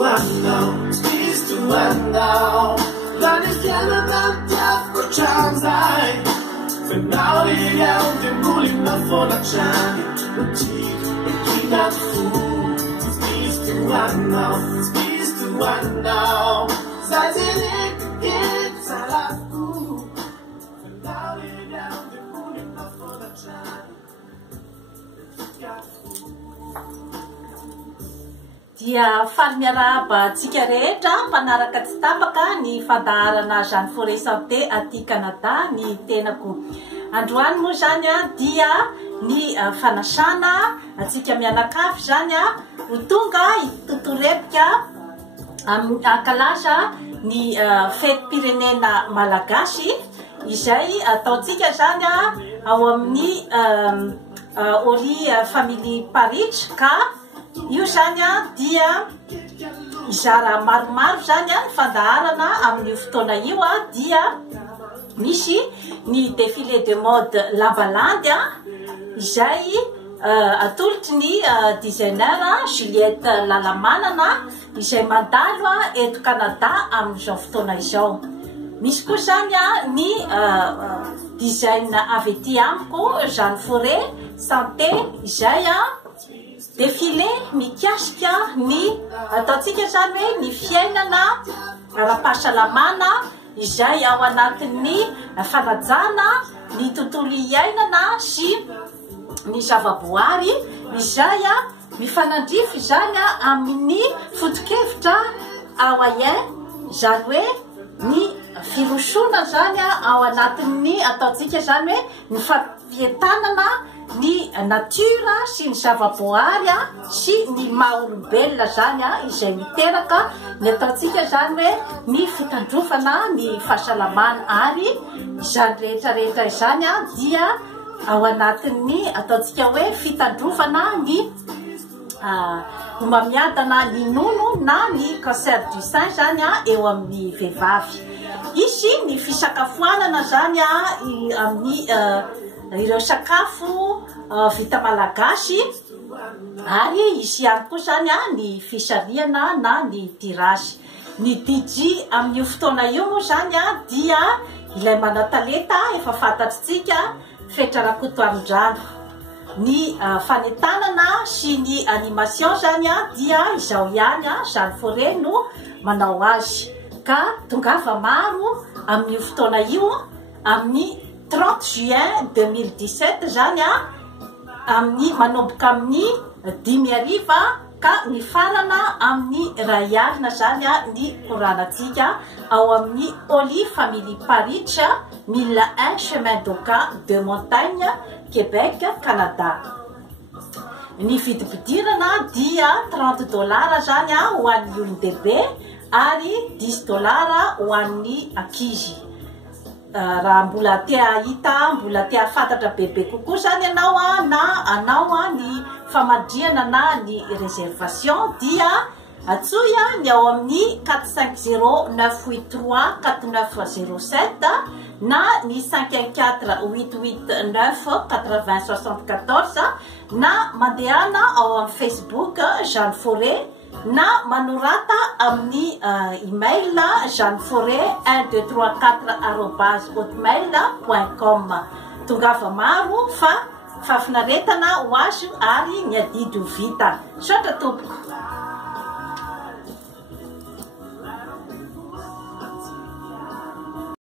unknown, speeds to unknown. That is Canada, death for transit. För now det är inte möjligt att få det kärn. Och tid är inga food. Speeds to unknown, speeds to unknown. Säg till it's a life food. För now det är inte möjligt att få det kärn. Dia faly miarahaba antsika rehetra mpanaraka tsy tapaka ny fandaharana Jeanne Forest Santé aty Canada ny tenako. Androany moa zany dia ny fanasana antsika mianakafy zany ho tonga itotoretika ankalaza ny fetim-pirenena malagasy izay ataontsika zany ao amin'ny Oli Family Parich ka io zany dia izara maromaro zany ny fandaharana amin'ny fotoana io dia misy ny défilé de mode Labalandy izay atolotry ny designer Juliette Lalamanana izay mandalo eto Canada amin'izao fotoana izao. Misy koa zany ny design avy ety amiko Jeanne Forest Santé izay défilé mikasika ny ataontsika zany hoe ny fiainana ara-pahasalamana izay ao anatin'ny fanajana ny tontolo iainana sy ny zavaboary izay mifanandrify zany amin'ny foto-kevitra AOIN zany hoe ny firosona zany ao anatin'ny ataontsika zany hoe ny fampientanana ny natura sy ny zavaboary sy ny maha-olombelona zany izay miteraka ny ataontsika zany hoe ny fitandrofana ny fahasalamana ary izany rehetrarehetra izany dia ao anatin'ny ataontsika hoe fitandrofana ny mamiadana ny nono na ny cancer du sein zany eo amin'ny vehivavy. Isy ny fisakafoanana zany amin'ny ireo sakafo vita malagasy ary isy ihany koa zany ny fisariana na ny tirage. Ny DJ amin'ny fotoana io moa zany dia ilay manatalenta efa fantatritsika Fetra Rakotoarindrano. Ny fanetanana sy ny animation zany dia izao ihany Jeanne Forest no manao azy ka tongava maro amin'ny fotoana io amin'ny 30 juin 2017 zany amin'ny manomboka amin'ny 10:00 ka ny farana amin'ny 1 alina zany ny koranantsika ao amin'ny Oli Family Parich 1001 chemin d'Oka de Montagne Québec Canada. Ny vidim-pidirana dia $30 zany ho an'ny olon-dehibe ary $10 ho an'ny ankizy. Raha mbola te ahita, mbola te ahafantatra bebe kokoa zany ianao na anao ny famadriana na ny réservation dia atsoya ny ao amin'ny 450 983 4907 na ny 514 889 80 74 na mandehana ao amin'ny Facebook Jeanne Forest na manorata amin'ny email jeanneforest1234@hotmail.com. Tongava maro fa fafinaretana ho azy ary ny adidy ho vita. Sotra tompoko.